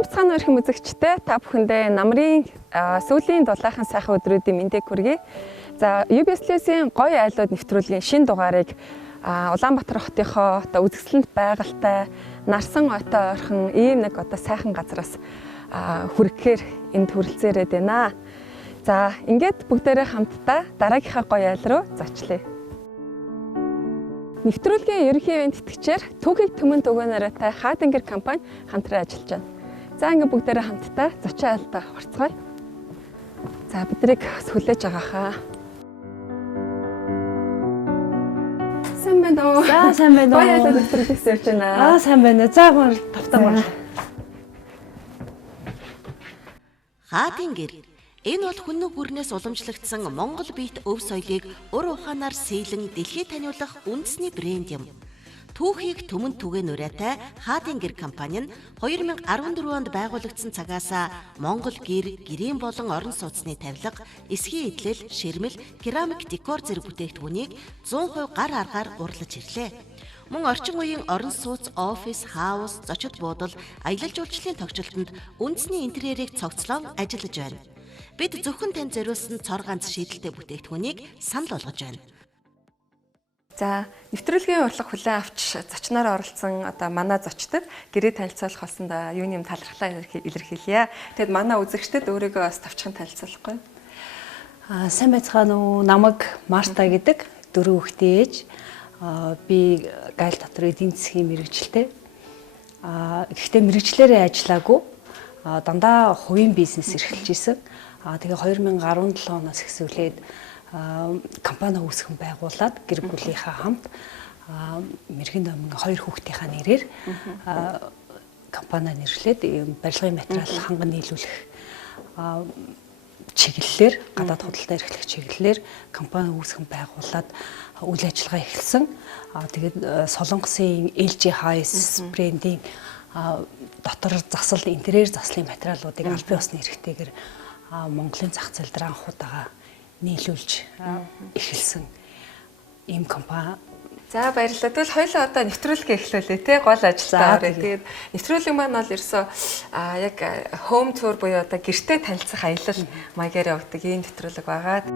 Сайн бацхан өрхөн үзэгчтэй та бүхэндээ намрын сүүлийн дулаахан сайхан өдрүүдийн мэндийг хүргэе. За UBS-ийн гоё айлууд нэвтрүүлгийн шинэ дугаарыг Улаанбаатар хотынхоо үзэсгэлэнт байгальтай Нарсан ойтой ойрхон ийм нэг сайхан газраас хүргэхээр энд хүрэлцээрээд байна. За ингээд бүгдээрээ хамтдаа дараагийнхаа гоё айл руу зочлъё. Нэвтрүүлгийн ерөнхий ивент тэтгэгчээр түүхийг төмөн түгээнээрээ Хадингер компани хамтран ажиллаж байна. За ингээд бүгдээрээ хамтдаа зочин айлдаа орцгоё. За биднийг хүлээж байгаа хаа. Сайн байна уу? За сайн байна уу? Гоё айлд нэвтрүүлгээс явж байна. Сайн байна. За гоо тавтаа. Хадингер. Энэ бол хүннү гүрнээс уламжлагдсан Монгол биет өв соёлыг ур ухаанаар сийлэн дэлхийд таниулах үндэсний брэнд юм. Түүхийг төмөн түгээнүүрээтэй Хадингер компани нь 2014 онд байгуулагдсан цагаас Монгол гэрийн болон орон сууцны тавилга, эсхийн идэлэл, ширмэл, керамик декор зэрэг бүтээгдэхүүнийг 100% гар аргаар урлаж ирлээ. Мөн орчин үеийн орон сууц, офис, хаус, зочид буудал, аялал жуулчлалын тогтчлолтод үндэсний интерьерийг цогцлон ажиллаж байна. Бид зөвхөн танд зориулсан цор ганц шийдэлтэй бүтээгдэхүүнийг санал болгож байна. За, нэвтрүүлгийн урлаг хүлээн авч зочноор оролцсон манай зочдод гэрээ танилцуулах болсон юуны юм талархлаа илэрхийлье. Тэгэд манай үзэгчдэд өөрийгөө бас тавчхан танилцуулахгүй. Сайн байцгаана уу? Намайг Марта гэдэг 4 хүүхдийн ээж. Би гайл дотор эдийн засгийн мэрэгчлээ. Гэхдээ мэрэгчлэрээ ажиллаагүй. Дандаа хувийн бизнес эрхэлж исэн. Тэгээ 2017 оноос эхсүүлээд компани үүсгэн байгуулад гэр бүлийнхаа хамт мэрэгэн номын 2 хүүхдийнхаа нэрээр компани нэрлээд барилгын материал ханган нийлүүлэх чиглэлээр гадаад худалдаа эрхлэх чиглэлээр компани үүсгэн байгуулад үйл ажиллагаа эхэлсэн. Тэгээд Солонгосын LG Highs брендийн дотор засал интерьер заслын материалуудыг албан ёсны эрхтэйгээр Монголын зах зээл дээр анх удаага нийлүүлж эхэлсэн ийм компани. За баярлалаа. Тэгвэл хоёулаа одоо нэвтрүүлгээ эхлүүлээ те гол ажилдаа орё. Тэгээд нэвтрүүлэг маань бол ерөөсөө яг home tour буюу одоо гэртээ танилцах аялал маягаар явагддаг ийм нэвтрүүлэг байгаа.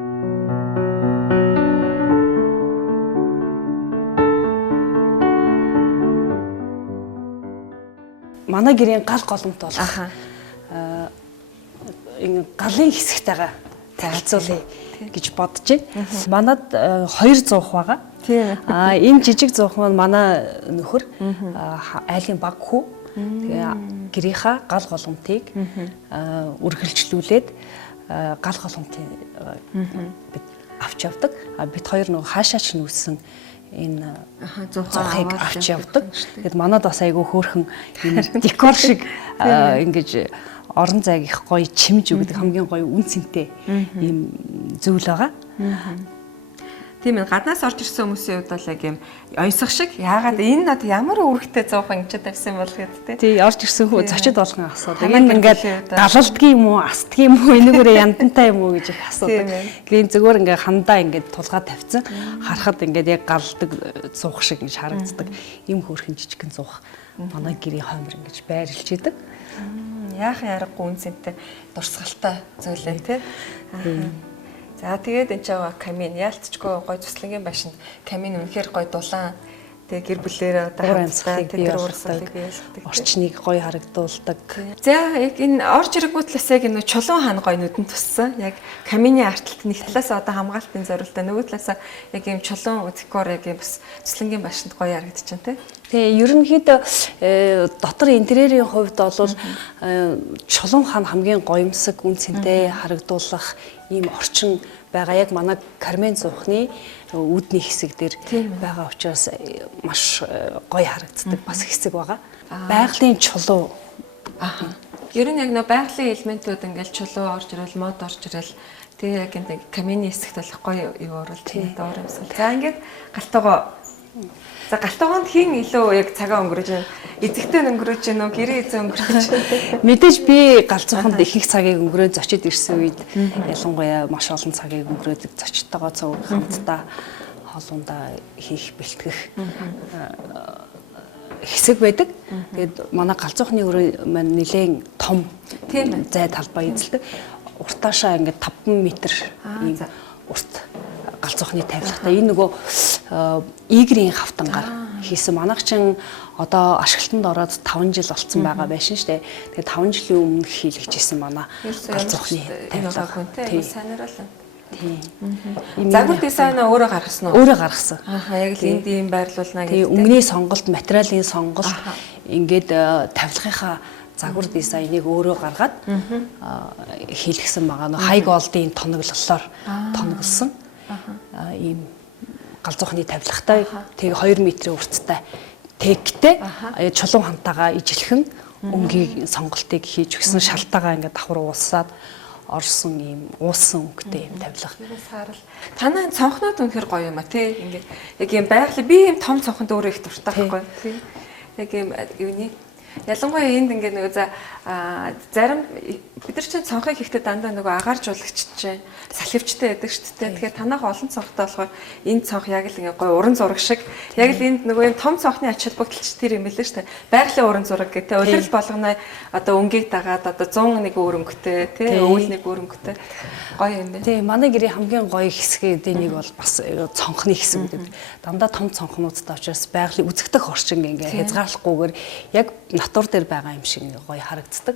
Манай гэрийн гал голомт бол энэ галын хэсэгтэйгээ танилцуулъя гэж бодож байна. Манад 2 зуух байгаа. Энэ жижиг зуух маань манай нөхөр айлын баг хүү. Тэгээ гэрийнхаа гал голомтыг үргэлжлүүлээд гал голомтын бид авч явдаг. Бид хоёр нөгөө хаашаач нүүсэн энэ зуухыг авч явдаг. Тэгэд манад бас айгүй хөөрхөн энэ декор шиг ингэж орон зайг их гоё чимж өгдөг хамгийн гоё үн цэнтэй ийм зүйл байгаа. Тийм ээ, гаднаас орж ирсэн хүмүүсийн хувьд бол яг юм ойсох шиг яагаад энэ над ямар үүрэгтэй зуух ингэж тавьсан бол гэдэг тий орж ирсэн хүү зочид болгон асуудаг. Энэ ингээд галалдгийн юм уу, астдгийн юм уу, энэгээр яндантай юм уу гэж их асуудаг. Тэгээд зөвөр ингээд хандаа ингээд тулгаа тавьсан. Харахад ингээд яг галдаг зуух шиг ингэж харагддаг. Ийм хөөрхөн жижигхэн зуух манай гэрийн хоймор ингэж байрлж идэг. Яахан яргагүй үн цэнтэй дурсгалтай зүйл ээ тий. За тэгээд энэ чагаа камин яалтчгүй гой туслангийн байшинд камин үнэхээр гой дулаан. Тэгээ гэр бүлээрээ одоо хамтдаа тэр уурсгалыг биелдэг. Орчныг гой харагдуулдаг. За яг энэ орж ирэнгүүтлээс яг энэ чулуун хаан гой нүдэн туссан. Яг камины артталт нэг талаас одоо хамгаалтын зорилттой нөгөө талаас яг ийм чулуун декор яг ийм бас туслангийн байшинд гой харагдчихэв тий. Тэгээ ерөнхийдөө дотор интерьерийн хувьд бол чулуун хаан хамгийн гоёмсог үн цэнтэй харагдуулах ийм орчин байгаа. Яг манай Кармен зуухны үүдний хэсэг дээр байгаа учраас маш гоё харагддаг бас хэсэг байгаа. Байгалийн чулуу. Ер нь яг нөө байгалийн элементүүд ингээл чулуу орж ирэл, мод орж ирэл тэгээ яг энэ камины хэсэгт болох гоё юу оруулж байна доор юмсгал. За ингээд галтгоо. За галтгоонд хин илүү яг цагаа өнгөрөөж байна. Эзэгтэй өнгөрөөж байна уу? Гэрээ эзэн өнгөрөөж байна. Мэдээж би галзууханд их их цагийг өнгөрөөд зочид ирсэн үед ялангуяа маш олон цагийг өнгөрөөд зочдтойгоо цуг хамтдаа хоолундаа хийх бэлтгэх хэсэг байдаг. Тэгээд манай галзуухны өрөө маань нэлээд том зай талбай эзэлдэг. Уртаашаа ингээд 5 м ийм урт галзуухны тавилгатай. Энэ нөгөө игрийн хавтангаар хийсэн. Манайчин одоо ашиглалтанд ороод 5 жил болцсон байгаа байшин шүү дээ. Тэгээд 5 жилийн өмнө хийлгэж исэн манай галзуухны тавилга. Тийм санааруулна. Тийм. Загвар дизайн өөрөө гаргасан уу? Өөрөө гаргасан. Яг л энд ийм байрлуулна гэдэг. Тийм, өмнөний сонголт, материалын сонголт ингээд тавилгынхаа загвар дизайныг өөрөө гаргаад хийлгсэн байгаа. Хай голдын тоноглолоор тонголсон. Ийм галзуухны тавилгатай тэг 2 м-ийн урттай тэгтэй чулуун хантаага ижилхэн өнгийн сонголтыг хийж өгсөн, шалтаагаа ингээд давхар уусаад орсон ийм уусан өнгөтэй ийм тавилга. Саарал. Танай цонхнууд үнэхэр гоё юм а тий. Ингээд яг ийм байгалийн би ийм том цонхонд өөрөө их дуртай байхгүй тий. Яг ийм юуны ялангуяа энд ингээд нөгөө за зарим бид нар чинь цонхыг хийхдээ дандаа нөгөө агаар жуулагчтай салхивчтай байдаг шүү дээ. Тэгэхээр танайх олон цонхтой болохоор энэ цонх яг л ингээд гоё уран зураг шиг яг л энд нөгөө юм том цонхны ач холбогдолч тэр юм билээ шүү дээ. Байгалийн уран зураг гэдэг. Улирал болгоно одоо өнгийг дагаад одоо 101 өрөнгөтэй тий өвөлнийг өрөнгөтэй гоё юм байна. Тий, манай гэрийн хамгийн гоё хэсгүүдийн нэг бол бас цонхны хэсэг гэдэг. Дандаа том цонхнуудтай учраас байгалийн үзэгдэх орчин ингээд хязгаарлахгүйгээр яг натур дээр байгаа юм шиг гоё харагддаг.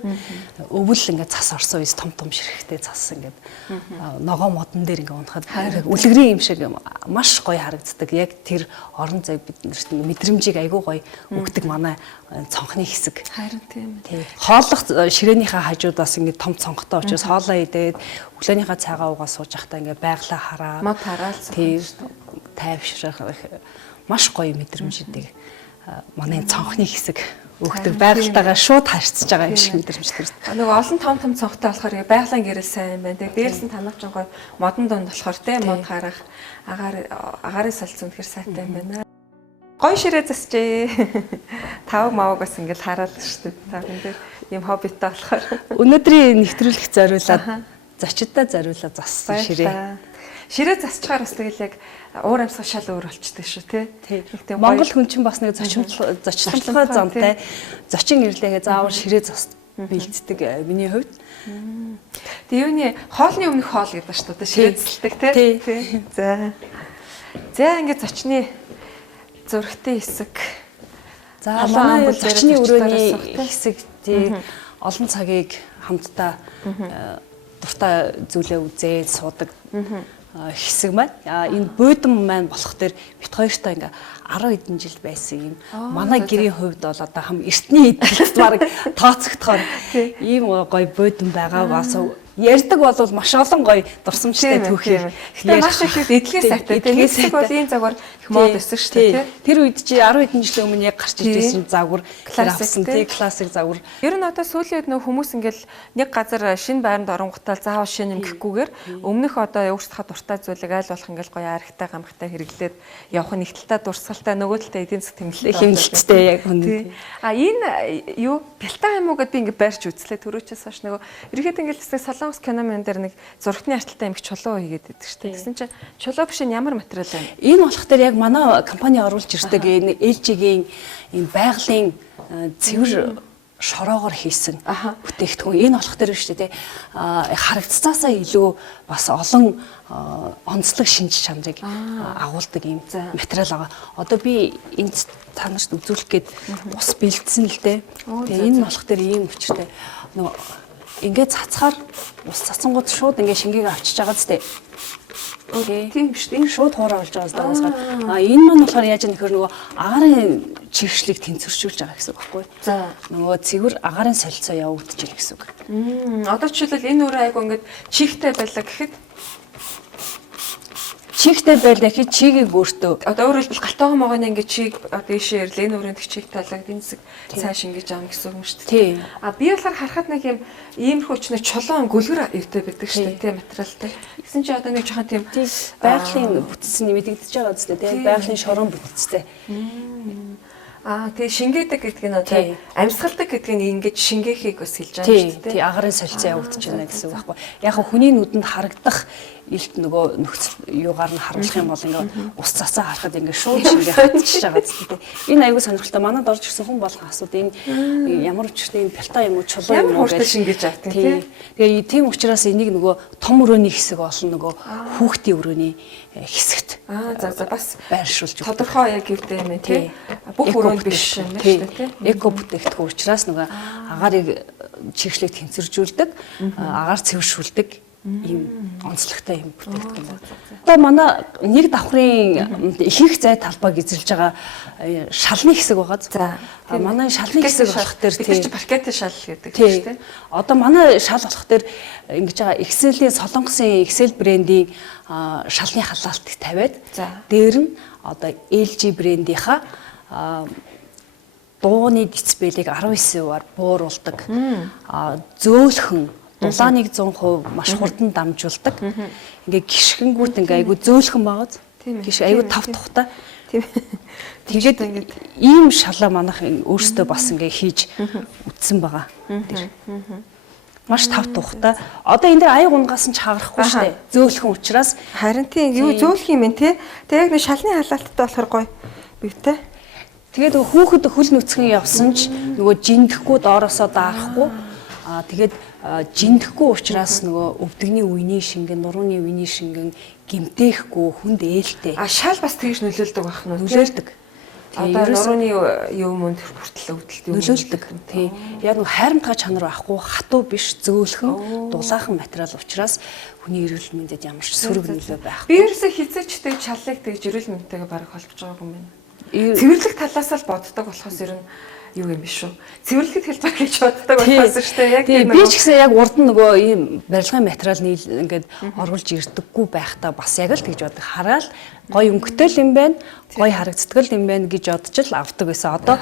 Өвөл ингээд цас орсон үс том ширхэгтэй цас ингээд ногоо модон дээр ингээд унахад үлгэрийн юм шиг маш гоё харагддаг. Яг тэр орон зай биднэрт мэдрэмжийг айгүй гоё өгдөг манай цонхны хэсэг. Харин тийм. Хооллох ширээнийхээ хажуудаас ингээд том цонхтой учраас хоолоо идээд өглөөнийхөө цайгаа уугаа сууж байхдаа ингээд байглаа хараад мод хараал тийм тайвшрах маш гоё мэдрэмжүүдийг манай цонхны хэсэг өгдөг. Байгальтайгаа шууд харьцаж байгаа юм шиг мэдрэмж төрсөн. Нөгөө олон том цонхтой болохоор байгалийн гэрэл сайн байна. Тэгээ дээрс нь танах ч гоё модон дунд болохоор те мод харах агарын салц үнэхэр сайтай юм байна. Гоё ширээ засчээ. Тав мавг бас ингээл хараал шүү дээ. Тавын дээр ийм хоббитай болохоор. Өнөөдрийн нэвтрүүлэх зориулаад зочидтой зориулаад зассан ширээ. Ширээ засчгаар бас тэгэл яг уур амьсгал шал өөр болчдөг шүү тий. Монгол хүн чинь бас нэг зочдлогоо замтай зочин ирлээгээ заавал ширээ зас бэлддэг миний хувьд. Тэгээ юуны хоолны өмнөх хоол гэдэг шүү дээ ширээ засалдаг тий. За. За ингээд зочны зургтын хэсэг. За манай зочны өрөөний хэсэг тий олон цагийг хамтдаа дуртай зүйлээ үзээд суудаг хэсэг маань. Энэ буудан маань болох дээр бит хоёртой ингээ 10 хэдэн жил байсан юм. Манай гэрийн хувьд бол одоо хам эртний эдэлт баг тооцогдохоор ийм гоё буудан байгаа бас ярьдаг бол маш олон гоё дурсамжтай түүхий. Гэтэ маш их эдлээс сайтай. Эдлээс бол ийм загвар их мод өссөн шүү дээ. Тэр үед чи 10 хэдэн жилийн өмнө яг гарч ирсэн загвар классик классик загвар. Ер нь одоо сүүлийн үед нөх хүмүүс ингээл нэг газар шинэ байранд оронготол заавал шинэ юм гэхгүйгээр өмнөх одоо өөрсдийнхөө дуртай зүйлийг айл болох ингээл гоё архтай гамхтай хэрэглээд явах нь их талтай дурсгалтай нөгөө талтай эдийн засаг хэмнэлттэй яг үнэ. Энэ юу бэлтаа юм уу гэдээ би ингээ барьж үзлээ төрөөчөөс хойш нөгөө ерөөд ингээл солонгос кино мэн дээр нэг зургтны арталтай амиг чулуу хийгээд байдаг шүү дээ. Гэсэн чинь чулуу биш ямар материал байна? Энэ болох дээр яг манай компани оруулж ирдэг энэ LG-гийн энэ байгалийн цэвэр шороогоор хийсэн бүтээгдэхүүн. Энэ болох дээр шүү дээ. Харагдцаасаа илүү бас олон онцлог шинж чанарыг агуулдаг юм материал байгаа. Одоо би энд та нарт үзүүлэх гээд ус бэлдсэн л дээ. Тэгээ энэ болох дээр ийм өчтэй нөгөө ингээд цацгаар ус цацсангууд шууд ингээд шингийг авчиж байгаа зү. Окей. Тийм биш. Энэ шууд хуурай болж байгаа зү. Энэ маань болохоор яаж нөхөр нөгөө агарын чигшлийг тэнцвэржүүлж байгаа гэсэн үг байхгүй. За. Нөгөө цэвэр агарын солилцоо явагдаж ирэх гэсэн үг. Одоо жишээлбэл энэ өөрөө айгу ингээд чихтэй байлаа гэхэд чихтэй байлаа гэхэд чигийг өөртөө одоо өөрөөр хэлбэл галтайхан могоны ингээд чиг одоо ийшээ ирэл энэ өрөөнд чиг талаг дэнсэг цааш ингэж аав гэсэн үг юм шүү дээ. Би болохоор харахад нэг юм иймэрхүү өчнө чулуун гүлгэр ирдэг байдаг шүү дээ тийм материалтай. Гэсэн чи одоо нэг жоохон тийм байгалийн бүтцэн мэдэгдэж байгаа зү тийм байгалийн шорон бүтцтэй. Тэгээ шингээдэг гэдэг нь одоо амьсгалдаг гэдэг нь ингэж шингээхийг бас хэлж байгаа шүү дээ. Тий агарын солилцоо явагдаж байна гэсэн үг байхгүй. Яг хүний нүдэнд харагдах илт нөгөө нөхцөл юугаар нь харуулах юм бол ингээд ус цацаа харахад ингээд шууд шингээ хатчихж байгаа зү. Энэ аюул сонирхолтой. Манад орж ирсэн хүн болгон асуудаг энэ ямар учиртай энэ пялта юм уу чулуу юм уу гэж шингээж авдаг тийм. Тэгээ тийм учраас энийг нөгөө том өрөөний хэсэг болон нөгөө хүүхдийн өрөөний хэсэгт за бас байршуулж тодорхой яг юутай юм тий. Бүх өрөөнд биш юм байна шүү дээ тий. Эко бүтээгдэхүүн учраас нөгөө агаарыг чигшлэг тэнцвэржүүлдэг, агаар цэвэршүүлдэг ийм онцлогтой юм бүтээгдэхүүн байна. Одоо манай нэг давхрын ихэнх зай талбайг эзэлж байгаа шалны хэсэг байгаа. За манай шалны хэсэг болох дээр тийм паркетын шал гэдэг шүү дээ. Одоо манай шал болох дээр ингэж байгаа Excel-ийн Солонгосын Excel брендийн шалны халаалтыг тавиад дээр нь одоо LG брендийнхаа дууны дисплейг 19%-аар бууруулдаг. Зөөлхөн дулааныг 100% маш хурдан дамжуулдаг. Ингээ гიშгэнгүүт ингээ айгу зөөлхөн байгааз. Гиш айгу тав тухтай. Тэгээд ингээд ийм шалаа манайх өөрсдөө бас ингээ хийж үтсэн байгаа. Маш тав тухтай. Одоо энэ дээр аяг унгаас нь ч хагарахгүй шүү дээ. Зөөлхөн учраас харин тийм юу зөөлх юм бэ те. Тэг яг нэг шалны халаалттай болохоор гоё бивтэй. Тэгээд хүүхэд хөл нүцгэн явсан ч нөгөө жиндэхгүй доороосоо даахгүй. Тэгээд жиндэхгүй учраас нөгөө өвдөгний үений шингэн, нурууны үений шингэн гимтээхгүй хүнд ээлтэй. Шал бас тэгж нөлөөлдөг байх нь нөлөөлдөг. Одоо нурууны юм өнд хүртэл өвдөлт нөлөөлдөг. Тийм. Яг нөгөө хайрамтгай чанар байхгүй, хатуу биш, зөөлхөн, дулаахан материал учраас хүний эрүүл мэндэд ямар ч сөрөг нөлөө байхгүй. Би ерөөсөө хизээчтэй чаллыг тэгж эрүүл мэндтэйгээ бараг холбож байгаагүй юм байна. Цэвэрлэг талаас л боддог болохоос ер нь юу юм биш үү? Цэвэрлэхэд хэлбэр гэж боддог болохоос шүү дээ. Яг тийм би ч гэсэн яг урд нь нөгөө ийм барилгын материал ингээд оруулж ирдэггүй байхдаа бас яг л тэгж бодог. Хараад гой өнгөтэй юм байна, гой харагддаг юм байна гэж бодож л авдаг байсан. Одоо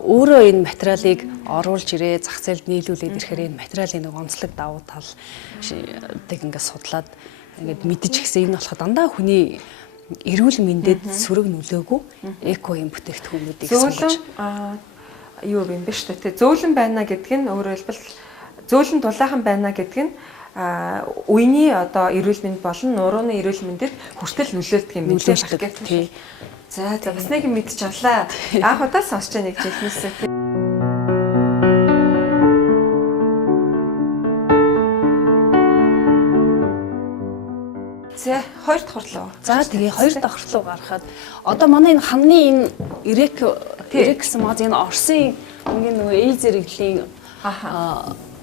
өөрөө энэ материалыг оруулж ирээ зах зээлд нийлүүлээд ирэхээр энэ материалын нэг онцлог давуу талыг ингээд судлаад ингээд мэдэж гисэн энэ болохоор дандаа хүний эрүүл мэндэд сөрөг нөлөөгүй эко юм бүтээгдэхүүнүүдийг сонгож юу юм бэ шүү дээ. Зөөлөн байна гэдг нь өөрөөр хэлбэл зөөлөн дулаахан байна гэдг нь үений одоо эрүүл мэнд болон нурууны эрүүл мэндэд хүртэл нөлөөлдөг юм нөлөөлдөг тий. За бас нэг юм мэдчих авлаа. Анх удаа сонсч нэг жилнээсээ. За хоёр дахь хурлуу. За тэгээ хоёр дахь хурлуу гарахад одоо манай энэ ханны энэ эрек гэсэн маз энэ Оросын ингээ нөгөө эйзер иглийн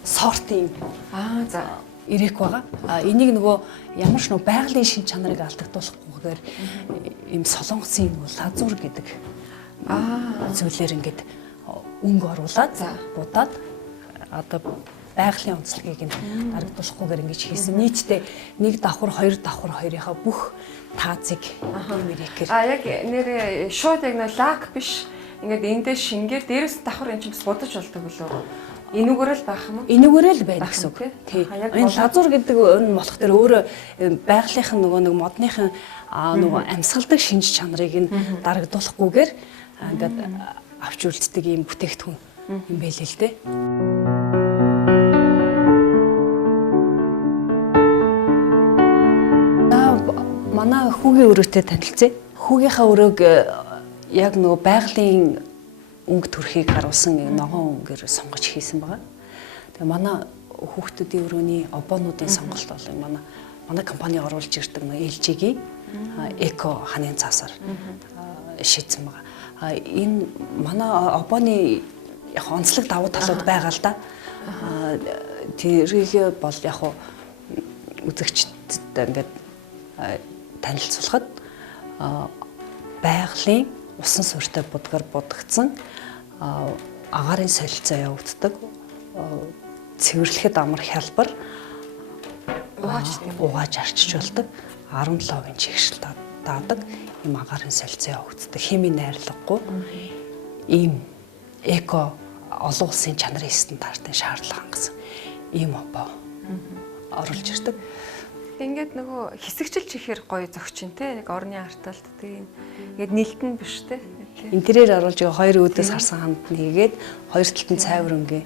сортын за эрек байгаа. Энийг нөгөө ямар ч нөгөө байгалийн шин чанарыг алдагдуулахгүйгээр ийм солонгосын нөгөө лазур гэдэг зүйлээр ингээд өнгө оруулаад будаад одоо байгалийн онцлогийг дарагдуулахгүйгээр ингэж хийсэн. Нийтдээ нэг давхар, хоёр давхар хоёрынхаа бүх таазыг нэрээр. Яг нэр шууд яг нөө лак биш. Ингээд эндээ шингээр дээрээс давхар энэ ч бас будаж болдог үлээ. Энүүгээрээ л байх юм уу? Энүүгээрээ л байх гэсэн үг. Тий. Энэ лазур гэдэг нь болох тэр өөрөө байгалийнхын нөгөө нэг модныхын нөгөө амьсгалдаг шинж чанарыг нь дарагдуулахгүйгээр ингээд авч үлддэг ийм бүтээгдэхүүн юм байлээ л дээ. Манай хүүгийн өрөөтэй танилцъя. Хүүгийнхаа өрөөг яг нөгөө байгалийн өнгө төрхийг харуулсан ногоон өнгөөр сонгож хийсэн байгаа. Тэгээ манай хүүхдүүдийн өрөөний обоонуудын сонголт бол манай компани оруулж ирдэг нөгөө LG-гийн эко ханын цаасаар шийдсэн байгаа. Энэ манай обооны яг онцлог давуу талууд байгаа л да. Тэрийг бол яг үзэгчдэд ингээд танилцуулахад байгалийн усан суурьтай будгаар будагдсан агаарын солилцоо явагддаг. Цэвэрлэхэд амар хялбар угааж арчиж болдог 17% чигшил даадаг ийм агаарын солилцоо явагддаг. Химийн найрлагагүй ийм эко олон улсын чанарын стандартын шаардлага хангасан ийм обоо оруулж ирдэг. Ингээд нөгөө хэсэгчилж ихээр гоё зөгчин те нэг орны арталт тийм ингээд нэлтэн биш те интерьер оруулж байгаа хоёр өөдөөс харсан ханд нэгээд хоёр талд нь цайвар өнгийн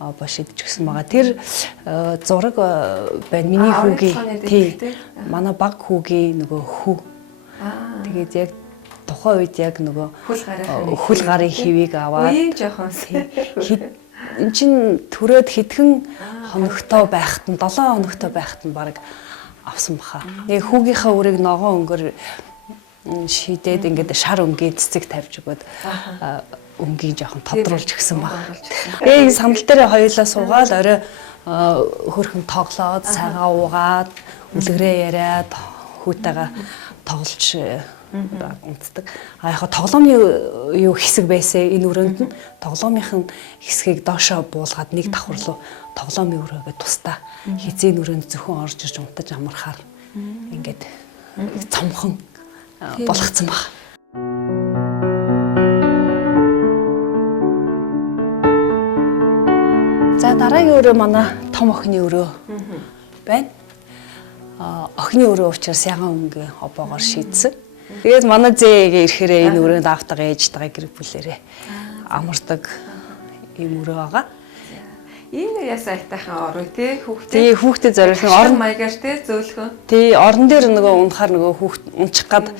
бошидж гсэн байгаа. Тэр зураг байна. Миний хүүгийн тий. Манай баг хүүгийн нөгөө хүү. Тэгээд яг тухайн үед яг нөгөө хөл гарын хивийг аваад үе жоохон эн чин төрөөд хэдхэн хоногтой байхад нь 7 хоногтой байхад нь баг авсан баха. Яг хүүгийнхаа үрийг ногоон өнгөөр шийдээд ингээд шар өнгийн цэцэг тавьж өгөөд өнгийг жоохон тодруулж гсэн баг. Яг самбал дээр хоёулаа суугаад орой хөрхөн тоглоод цагаа уугаад үлгэрээ яриад хүүтэйгээ тоглож унтдаг. Яг тоглоомын юу хэсэг байсан энэ өрөөнд нь тоглоомынхын хэсгийг доошоо буулгаад нэг давхар руу тоглоомын өрөөгээ тустаа хизээ өрөөнд зөвхөн орж ирж унтаж амархаар ингээд цомхон болгоцсон баг. За дараагийн өрөө манай том охины өрөө байна. Охины өрөө учраас ягаан өнгийн обоогоор шийдсэн. Тэгээд манай зээгээ ирэхээр энэ өрөөнд автагаа ээжтэйгээ гэр бүлээрээ амардаг юм өрөө байгаа. Энэ ясаа айтайхан орой тий хүүхдээ. Тий хүүхдэд зориулсан орон маягаар тий зөөлхөн. Тий орон дээр нөгөө унахаар нөгөө хүүхд унчих гад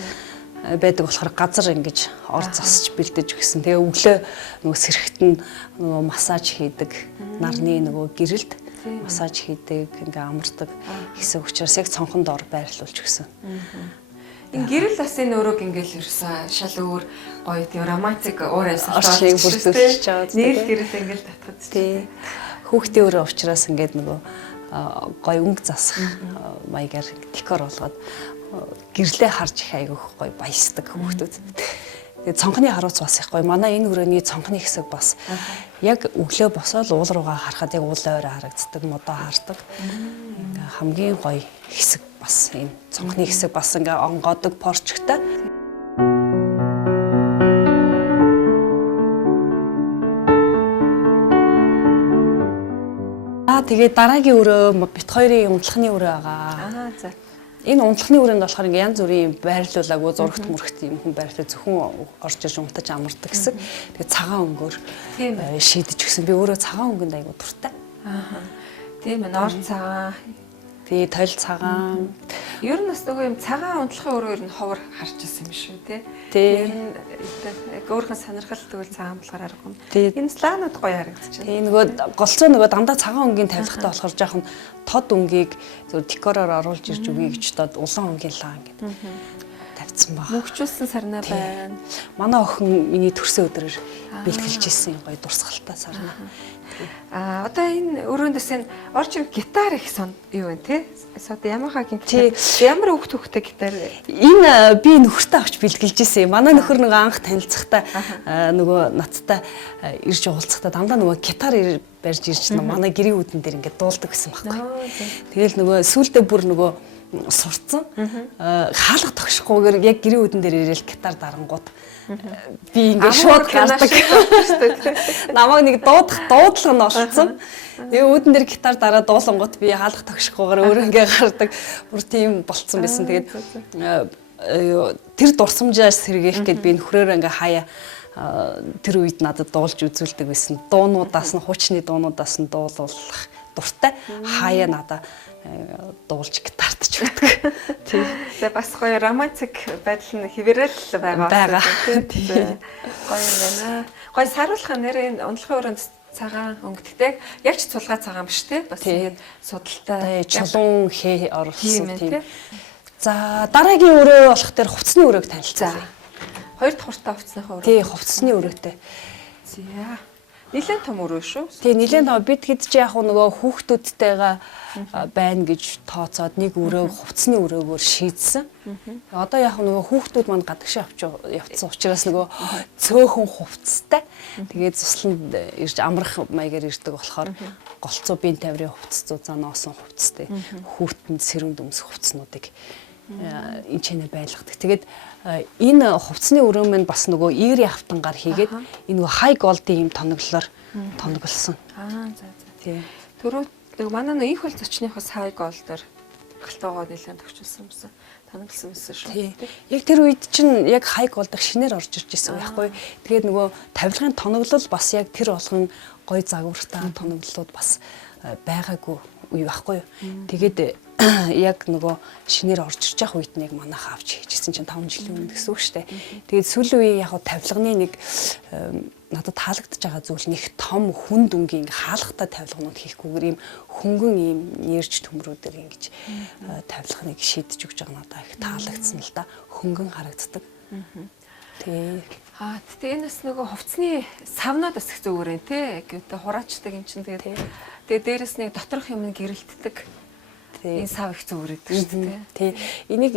байдаг болохоор газар ингэж ор засч бэлдэж өгсөн. Тэгээ өглөө нөгөө сэрэгт нь нөгөө массаж хийдэг. Нарны нөгөө гэрэлд массаж хийдэг, ингээ амардаг хэсэг учраас яг цонхонд ор байрлуулж өгсөн. Энэ гэрэл бас энэ өрөөг ингээл ерөөсөө шал өөр гоё тийм романтик уур амьсгалтай бүрдүүлж байгаа. Нийл гэрэл ингээл татгад. Тий. Хүүхдийн өрөө учраас ингээд нөгөө гоё өнгө засах маягаар декор болгоод гэрлээ харж их айгүйх гоё баясдаг хүүхдүүд. Тэгээд цонхны харуулц бас их гоё. Манай энэ өрөөний цонхны хэсэг бас яг өглөө босоод уул руугаа харахад яг уул ойроо харагддаг, модоо хардаг. Ингээ хамгийн гоё хэсэг бас энэ цонхны хэсэг бас ингээ онгоодог порчтой. Тэгээд дараагийн өрөө бит хоёрын унтлахны өрөө байгаа. За. Энэ унтлахны өрөөнд болохоор ингээ янз бүрийн байрлуулаагүй зурагт мөрөгт юм хүн байрлал зөвхөн орж ирж унтаж амардаг гэсэн. Тэгээд цагаан өнгөөр шийдэж өгсөн. Би өөрөө цагаан өнгөнд айгуу дуртай. Тийм ээ, ор цагаан. Тэгээ тойл цагаан. Ер нь бас нөгөө юм цагаан унтлахын өрөөр нь ховор харж ирсэн юм шүү тий. Тий. Ер нь өөрхөн сонирхол тэгвэл цагаан болохоор аргагүй. Тий. Энэ сланууд гоё харагдчихэ. Тий нөгөө голцоо нөгөө дандаа цагаан өнгийн тавилгатай болохоор жоохон тод өнгийг зөв декороор оруулж ирж өгье гэж бодоод улаан өнгийн лаа ингээд тавьсан баг. Мөгчүүлсэн сарнаа байна. Манай охин миний төрсөн өдрөөр бэлтгэлж ирсэн гоё дурсгалтай сарнаа. Одоо энэ өрөөндөөс энэ орж ирэх гитар их юу вэ те? Одоо Ямахагийн гитар. Ямар хөвгтэй гитар вэ? Энэ би нөхөртөө авч бэлтгэлж ирсэн. Манай нөхөр нөгөө анх танилцахдаа нөгөө надтай ирж уулзахдаа дандаа нөгөө гитар барьж ирж манай гэрийн үүдэн дээр ингээд дуулдаг гэсэн байхгүй. Тэгэл нөгөө сүүлдээ бүр нөгөө сурцсан. Хаалга тогшихгүйгээр яг гэрийн үүдэн дээр ирээл гитар дарангууд би ингээд шууд гардаг. Намайг нэг дуудлага нь олцсон. Тэгээ үүдэн дээр гитар дараа дуулангууд би хаалга тогшихгүйгээр өөрөө ингээд гардаг. Бүр тийм болцсон байсан. Тэгээд тэр дурсамжаас сэргээх гээд би нөхрөөр ингээ хаяа тэр үед надад дуулж үзүүлдэг байсан. Дуунуудаас нь хуучны дуунуудаас нь дуулуулах дуртай. Хаяа надаа дуулж гитартч өгдөг. Тийм. За бас гоё романтик байдал нь хэвээрэл байгаа. Тийм. Гоё байна. Гоё саруулах нэрийн унтлахын өрөөнд цагаан өнгөтэй яг ч цулгаа цагаан биш те. Бас ингэж судалтай чулуун хээ оруулсан тийм. За дараагийн өрөө болох тэр хувцсны өрөөг танилцуулъя. Хоёр дахь хуртаа хувцсныхаа өрөө. Тий, хувцсны өрөөтэй. За. Нилээн том өрөө шүү. Тий, нилээн том. Бид хэд ч яг нөгөө хүүхдүүдтэйгээ байна гэж тооцоод нэг өрөөг хувцсны өрөөгөөр шийдсэн. Одоо яг нөгөө хүүхдүүд манд гадагшаа явцсан учраас нөгөө цөөхөн хувцастай. Тэгээд цусланд ирж амрах маягаар ирдэг болохоор голцоо биеийн таврын хувцас зузаан оосон хувцастай. Хүүхдэнд сэрүүнд өмсөх хувцснуудыг энэ чэнэ байлгадаг. Тэгээд энэ хувцсны өрөө маань бас нөгөө игрийн автангаар хийгээд энэ нөгөө хай голдын юм тоноглолоор тоноглосон. За. Тий. Түрүү манай нэг их хөл зочныхоос хай голдоор сонирхолтойгоо нэлээд төгчүүлсэн юмсан. Танагласан байсан шүү. Тий. Яг тэр үед чинь яг хайг болдог шинээр орж ирж ирсэн байхгүй. Тэгээд нөгөө тавилгын тоноглол бас яг тэр болгон гой загвартай тоноглолууд бас байгаагүй үе байхгүй. Тэгээд яг нөгөө шинээр орж ирж явах үед нэг манайх авч хийжсэн чинь 5 жилийн өмнө гэсэн үг шүү дээ. Тэгээд сүүлийн үеийн яг тавилганы нэг надад таалагдж байгаа зүйл нэг том хүн дүнгийн хаалгатай тавилганууд хийхгүйгээр ийм хөнгөн ийм нэрж төмрүүдээр ингэж тавилганыг шийдэж өгч байгаа надад их таалагдсан л да. Хөнгөн харагддаг. Тий. Тэгээ энэс нөгөө хувцсны савнууд бас их зүгээр юм те. Гэвтэ хураачдаг юм чинь тэгээд дээрэс нэг доторх юм гэрэлтдэг. Энэ сав их зүгээр гэдэг шүү дээ. Тий. Энийг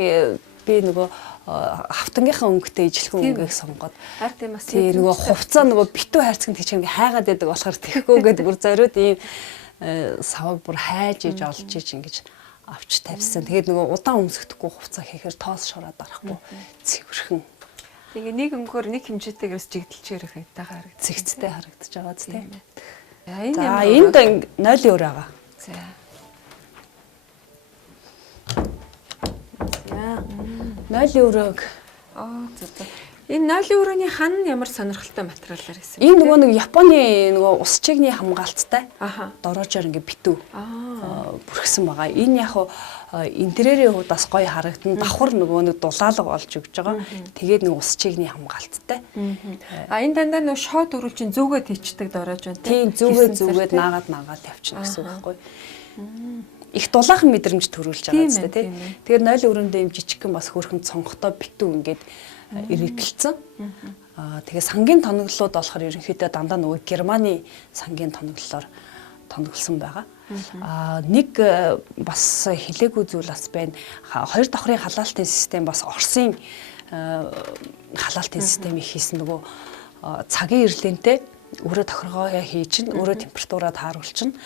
би нөгөө хавтангийнхаа өнгөтэй ижилхэн өнгөийг сонгоод харт юм бас тий нөгөө хувцаа нөгөө битүү хайрцаг тийч ингэ хайгаад байдаг болохоор тэхгүй гэдэг бүр зориуд ийм савыг бүр хайж иж олж иж ингэж авч тавьсан. Тэгээд нөгөө удаан өмсөхдөггүй хувцаа хийхээр тоос шороод арахгүй цэвэрхэн. Тэгээ нэг өнгөөр нэг хэмжээтэйгээс жигдэлчээр харагдаа харагдаж зэгцтэй харагдаж байгаа тийм. За энд 0 eur байгаа. За. 0 eurог. За. Энэ 0 euroны хан ямар сонирхолтой материалаар хийсэн бэ? Энэ нөгөө нэг Японы нөгөө ус чигний хамгаалттай дороожоор ингээ битүү бүрхсэн байгаа. Энэ яг интерьерийн хувьдас гоё харагдан давхар нөгөө нэг дулаалга болж өгч байгаа. Тэгээд нэг ус чигний хамгаалттай. Энэ дандаа нөгөө шоо дөрүүлчин зүгээд хийчдэг дороож байна тийм зүгээд наагаад тавьчихна гэсэн үг байхгүй. Их дулаахан мэдрэмж төрүүлж байгаа зү тий. Тэгээд 0 өрөөндөө юм жижигхэн бас хөөрхөн цонготой битүү ингээд ирээклцэн. Тэгээ сангийн тоноглолууд болохоор ерөнхийдөө дандаа нөгөө Германы сангийн тоноглолоор тоноглосон байгаа. Нэг бас хэлээгүй зүйл бас байна. Хоёр давхрын халаалтын систем бас Оросын халаалтын системийг хийсэн нөгөө цагийн ирлэнтэй өөрөө тохиргоо хийж чинь өөрөө температураа тааруулчин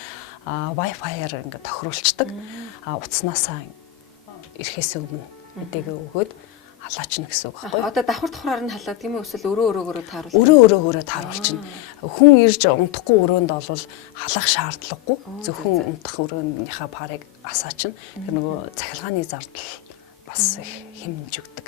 Wi-Fi-аар ингээд тохируулцдаг. Утаснасаа ирэхээс өмнө мэдээгээ өгөөд халаачна гэсэн үг байхгүй. Одоо давхар давхраар нь халаад тийм үү эсвэл өөрөө тааруулж. Өөрөө тааруулчихна. Хүн ирж унтахгүй өрөөнд бол халах шаардлагагүй. Зөвхөн унтах өрөөнийхөө парыг асаачна. Тэр нөгөө цахилгааны зардал бас их хэмнэж өгдөг.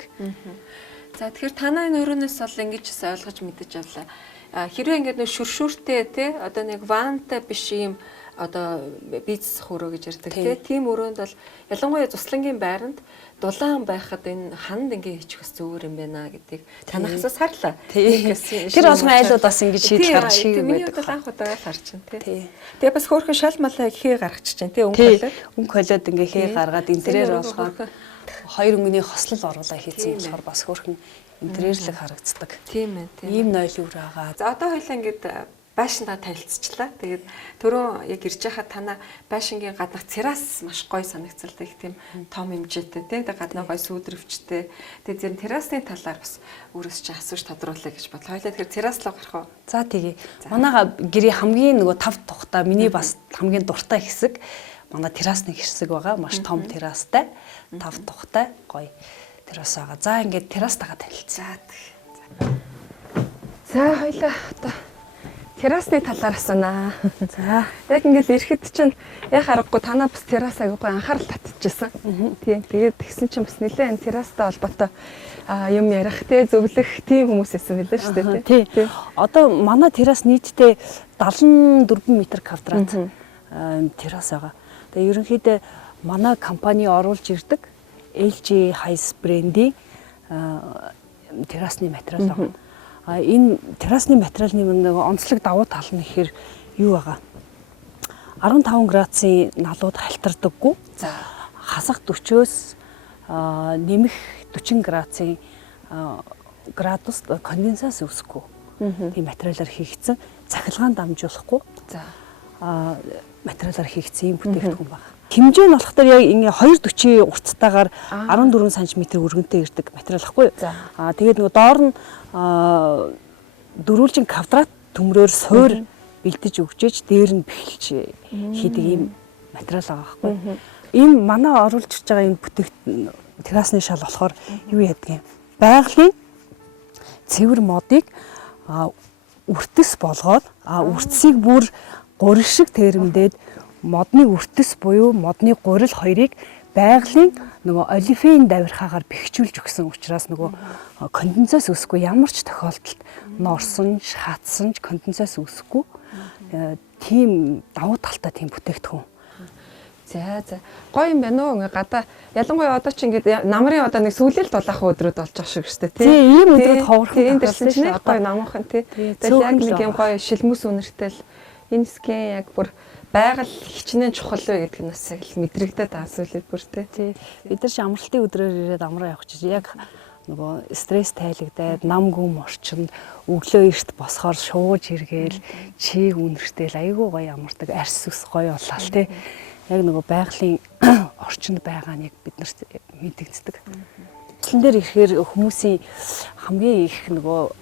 За тэгэхээр танай энэ өрөөнөөс бол ингэж ойлгож мэдэж авлаа. Хэрвээ ингээд нөө шүршүүртэй тий одоо нэг вантай биш юм одоо бизнес хөрөө гэж ярьдаг тийм өрөөнд бол ялангуяа цуслангийн байранд дулаан байхад энэ ханд ингээ хийчих бас зүгээр юм байна гэдгийг танахсаас харлаа. Тэр болгон айлууд бас ингэж шийдэл гаргах шиг байдаг. Миний бол анх удаа харж байна тий. Тэгээ бас хөөрхөн шал малаа хээ гаргачих чинь тий өнгө холиод. Өнгө холиод ингээ хээ гаргаад интерьер болгоод хоёр өнгөний хослол оруулаа хийсэн болохоор бас хөөрхөн интерьерлэг харагддаг. Тийм ээ тийм. Ийм 0 eur байгаа. За одоо хоёлаа ингээд байшиндаа танилцчихлаа. Тэгээд түрүү яг ирж байхад танаа байшингийн гаднах террас маш гоё санагцалтай их тийм том хэмжээтэй тийм гаднаа гоё сүүдрөвчтэй. Тэгээд зэрэг террасны талаар бас өөрөөс чи асууж тодруулъя гэж бодлоо. Хоёлаа тэгэхээр террас руу гарах уу? За тэгье. Манайха гэрээ хамгийн нөгөө 5 тухтай миний бас хамгийн дуртай хэсэг манай террасны хэсэг байгаа. Маш том террастай 5 тухтай гоё террас байгаа. За ингээд террастайгаа танилцъя. За хоёлаа одоо террасны талаар асуунаа. За яг ингээд ирэхэд чинь яг харахгүй танаа бас террас аягүй анхаарал татчихсан. Тийм. Тэгээд тэгсэн чинь бас нэлээд террастай холбоотой юм ярих те зөвлөх тийм хүмүүс байсан байлаа шүү дээ тий. Одоо манай террас нийтдээ 74 м квадрат террас байгаа. Тэгээ ерөнхийдөө манай компани оруулж ирдэг LG Heiss брендийн террасны материал байгаа. Энэ террасны материалны нэг онцлог давуу тал нь ихээр юу байгаа? 15 градусын налууд халтардаггүй. За хасах 40-оос нэмэх 40 градусын градус конденсас үүсэхгүй. Тийм материалаар хийгдсэн. Цахилгаан дамжуулахгүй. За материалаар хийгдсэн юм бүтээгдэхүүн байна. Хэмжээ нь болохоор яг ингээ 240 урттайгаар 14 см өргөнтэй ирдэг материал ахгүй юу? Тэгээд нөгөө доор нь дөрвөлжин квадрат төмрөөр суур бэлдэж өгчээж дээр нь бэхэлж хийдэг ийм материал байгаа хгүй. Энэ манай оруулж ирж байгаа энэ бүтээгт террасны шал болохоор юу яадаг юм? Байгалийн цэвэр модыг үртэс болгоод үртсийг бүр гурил шиг тэрэмдээд модны үртэс буюу модны гурил хоёрыг байгалийн нөгөө олифин давирхаагаар бэхжүүлж өгсөн учраас нөгөө конденсас үүсэхгүй ямар ч тохиолдолд норсон, шатсан ч конденсас үүсэхгүй тийм давуу талтай тийм бүтээгдэхүүн. За гоё юм байна уу? Ингээ гадаа ялангуяа одоо чи ингээд намрын одоо нэг сүүлэл дулаахан өдрүүд болж байгаа шиг шүү дээ тий. Тийм өдрүүд ховорхон энэ дэрсэн чинь гоё намуухан тий. Тэгэл яг нэг юм гоё шилмүс үнэртэй л энэ скин яг бүр байгаль хичнээн чухал вэ гэдэг нь бас яг мэдрэгдээд байгаа сүүлээд бүр тий. Бид нар чи амралтын өдрөөр ирээд амраа явах чинь яг нөгөө стресс тайлагдаад нам гүм орчинд өглөө эрт босохоор шууж иргээл чийг үнэртэл айгүй гоё амардаг арьс ус гоё боллаа тий. Яг нөгөө байгалийн орчинд байгаа нэг бид нарт мэдэгддэг. Тээн дээр ирэхээр хүмүүсийн хамгийн их нөгөө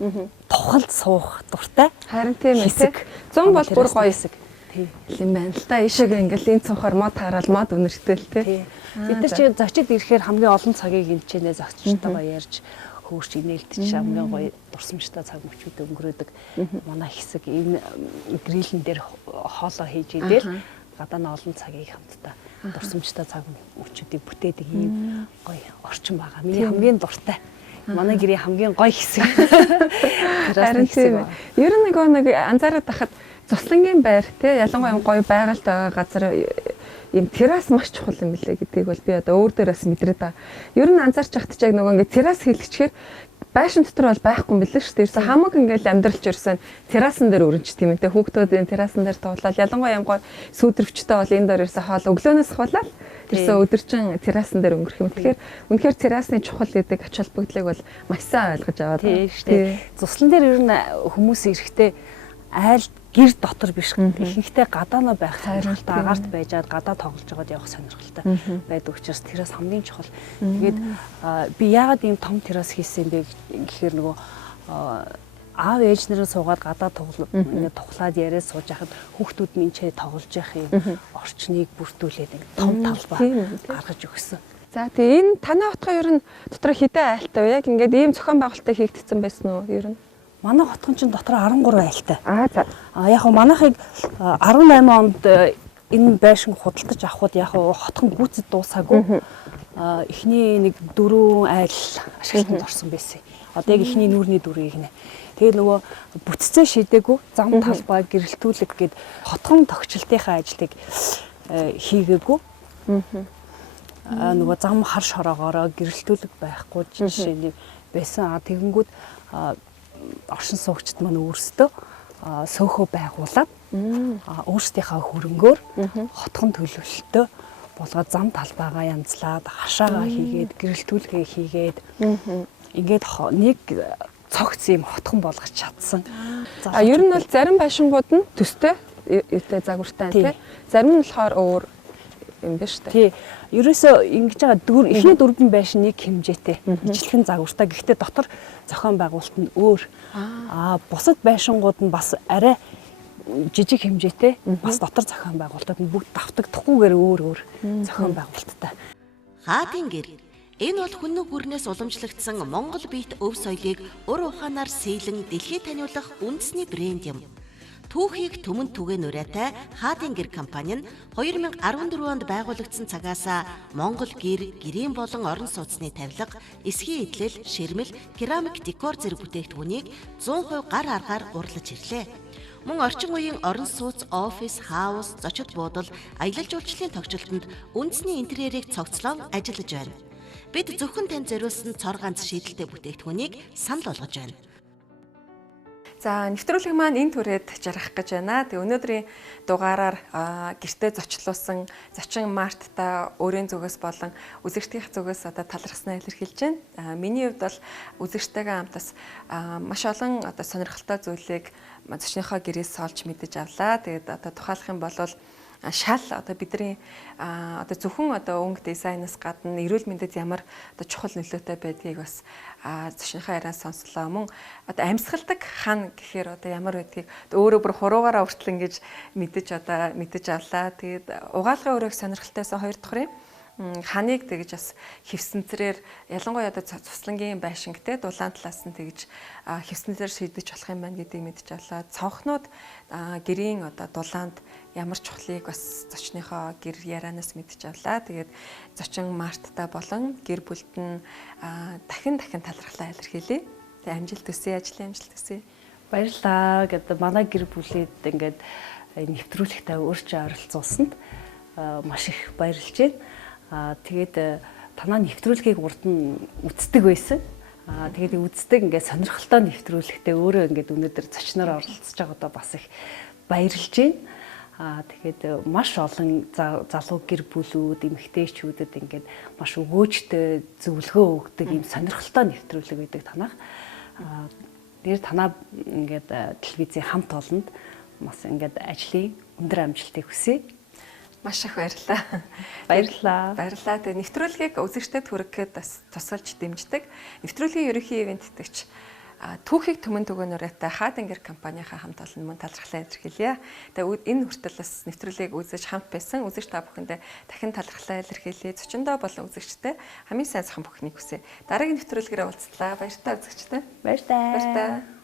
тухалд суух дуртай. Харин тийм ээ. 100 бол бүр гоё хэсэг. Тийм байна л да. Ишиг ингээл энэ цонхоор мод хараад мод үнэртэл тий. Бид нар чи зочид ирэхээр хамгийн олон цагийг эмчэнэ зочдтойгоо ярьж хөөрч инээлдэж хамгийн гоё дурсамжтай цаг мөчүүд өнгөрөөдөг. Манай хэсэг энэ грилэн дээр хоолоо хийж идэл гадаа нь олон цагийг хамтдаа дурсамжтай цаг мөчүүдийг бүтээдэг ийм гоё орчин байгаа. Миний хамгийн дуртай. Манай гэрийн хамгийн гоё хэсэг. Харин тийм. Ер нь нэг анзаараад тахад цуслангийн байр те ялангуяа гоё байгальд байгаа газар юм террас маш чухал юм билээ гэдгийг бол би одоо өөр дээрээс мэдрээд байгаа. Ер нь анзаарч байхад ч яг нөгөө ингээ террас хийлгэчихээр байшин дотор бол байхгүй юм билээ шүү дээ. Ерөөсө хамаг ингээл амьдралч ерөөсөн террасан дээр өрнч тийм ээ. Хүүхдүүдийн террасан дээр тоглоод ялангуяа юм гоё сүйдрөвчтэй бол энэ дээр ерөөсө хоол өглөөнөөс хаваад ерөөсө өдөржин террасан дээр өнгөрөх юм. Тэгэхээр үнэхээр террасны чухал гэдэг ач холбогдлыг бол маш сайн ойлгож аваад тийм шүү дээ. Цуслан дээр ер нь хүмүүс ирэхдээ айл гэр дотор биш ихэнхдээ гадаанаа байх сонирхолтой агаарт байжгаад гадаа тоглож байгаад явах сонирхолтой байдаг учраас террас хамгийн чухал. Тэгээд би яагаад ийм том террас хийсэн бэ гэхээр нөгөө аав ээж нарын суугаад гадаа тоглоод яриад сууж байхад хүүхдүүд минь ч тоглож явах юм орчныг бүрдүүлээд том талбай гаргаж өгсөн. За тэгээ энэ танай утга ер нь дотор хэдэн айлтай вэ? Яг ингээд ийм зохион байгуулалтыг хийгдсэн байсан уу ер нь? Манай хотхон чинь дотор 13 айлтай. За. Яг хөө манайхыг 18 онд энэ байшин худалдаж авахуд яг хотхон гүйцэд дуусаагүй. Эхний нэг 4 айл ашиглалтанд орсон байсан. Одоо яг эхний нүүрний дүрийг нэ. Тэгээ нөгөө бүтцээ шидээгүй зам талбай гэрэлтүүлэг гэд хотхон тогтчлтынхаа ажлыг хийгээгүй. Нөгөө зам хар шороогоороо гэрэлтүүлэг байхгүй жишээ нь байсан. Тэгэнгүүт оршин суугчид маань өөрсдөө сөөхөө байгуулад өөрсдийнхөө хөрөнгөөр хотхон төлөвлөлтөө болгоод зам талбайгаа янзлаад хашаагаа хийгээд гэрэлтүүлгээ хийгээд ингээд нэг цогц юм хотхон болгож чадсан. Ер нь бол зарим байшингууд нь төстэй юутай загвартай тий. Зарим нь болохоор өөр юм ба штэ. Тий. Ерөөсөө ингэж байгаа эхний дөрвөн байшин нэг хэмжээтэй ижилхэн загвартай. Гэхдээ дотор зохион байгуулалт нь өөр. Бусад байшингууд нь бас арай жижиг хэмжээтэй. Бас дотор зохион байгуулалтууд нь бүгд давтагдахгүйгээр өөр зохион байгуулалттай. Хаатын гэр. Энэ бол хүннү гүрнээс уламжлагдсан Монгол биет өв соёлыг ур ухаанаар сэлэн дэлхийд таниулах үндэсний брэнд юм. Түүхийг төмөн түгээн ураатай Хаатын гэр компани нь 2014 онд байгуулагдсан цагаас Монгол гэр, гэрийн болон орон сууцны тавилга, эсхийн идэлэл, ширмэл, керамик декор зэрэг бүтээгдэхүүнийг 100% гар аргаар урлаж ирлээ. Мөн орчин үеийн орон сууц, офис, хаус, зочид буудал, аялал жуулчлалын тогтчлолтод үндэсний интерьерийг цогцлон ажиллаж байна. Бид зөвхөн танд зориулсан цор ганц шийдэлтэй бүтээгдэхүүнийг санал болгож байна. За нэвтрүүлэг маань энэ түрээд жаргах гэж байна. Тэгээ өнөөдрийн дугаараар гэртээ зочлуулсан зочин Мартта өөрийн зүгээс болон үзэгчдийн зүгээс одоо талархснаа илэрхийлж байна. Миний хувьд бол үзэгчтэйгээ хамт бас маш олон одоо сонирхолтой зүйлийг зочныхоо гэрээс олж мэдэж авлаа. Тэгээд одоо тухайлах юм бол шал одоо бидний одоо зөвхөн одоо өнгө дизайнаас гадна эрүүл мэндэд ямар одоо чухал нөлөөтэй байдгийг бас зочныхаа ярианаас сонслоо. Мөн одоо амьсгалдаг хан гэхээр одоо ямар байдгийг өөрөө бүр хуруугаараа хүртэл ингэж мэдэж авлаа. Тэгээд угаалгын өрөөг сонирхолтойсон хоёр дахь юм. ханыг тэгж бас хевсэнцрээр ялангуяа одоо цуслангийн байшингтэй дулаан талаас нь тэгж хевсэнцрээр шийдэж болох юм байна гэдгийг мэдж авлаа. Цонхнууд гэрийн одоо дулаанд ямар чухлыг бас зочныхоо гэр ярианаас мэдж авлаа. Тэгээд зочин Мартта болон гэр бүлд нь дахин талархлаа илэрхийлье. Тэгээд амжилт хүсье, ажлын амжилт хүсье. Баярлалаа гэдэг манай гэр бүлээд ингээд нэвтрүүлэгтээ өөрчөө оролцуулсанд маш их баярлж байна. Тэгээд танаа нэвтрүүлгийг урд нь үздэг байсан. Тэгээд үздэг ингээд сонирхолтой нэвтрүүлэгтээ өөрөө ингээд өнөөдөр зочноор оролцож байгаадаа бас их баярлж байна. Тэгээд маш олон залуу гэр бүлүүд, эмэгтэйчүүдэд ингээд маш өгөөжтэй зөвлөгөө өгдөг юм сонирхолтой нэвтрүүлэг байдаг танах. Тэр танаа ингээд телевизийн хамт олонд бас ингээд ажлын өндөр амжилтыг хүсье. Маш их баярлалаа. Баярлалаа. Баярлалаа. Тэгээ нэвтрүүлгийг үзэгчдэд хүргэхэд бас тусалж дэмждэг. Нэвтрүүлгийн ерөнхий ивент тэтгэгч түүхийг төмөн төгөөнөрөтэй Хатингер компанийнхаа хамт олон мөн талархлаа илэрхийлье. Тэгээ энэ хүртэл бас нэвтрүүлгийг үзэж хамт байсан үзэгч та бүхэндээ дахин талархлаа илэрхийлье. Зочиндоо болон үзэгчтэй хамгийн сайн сайхан бүхнийг хүсье. Дараагийн нэвтрүүлгээр уулзлаа. Баяртай үзэгчтэй. Баяртай. Баяртай.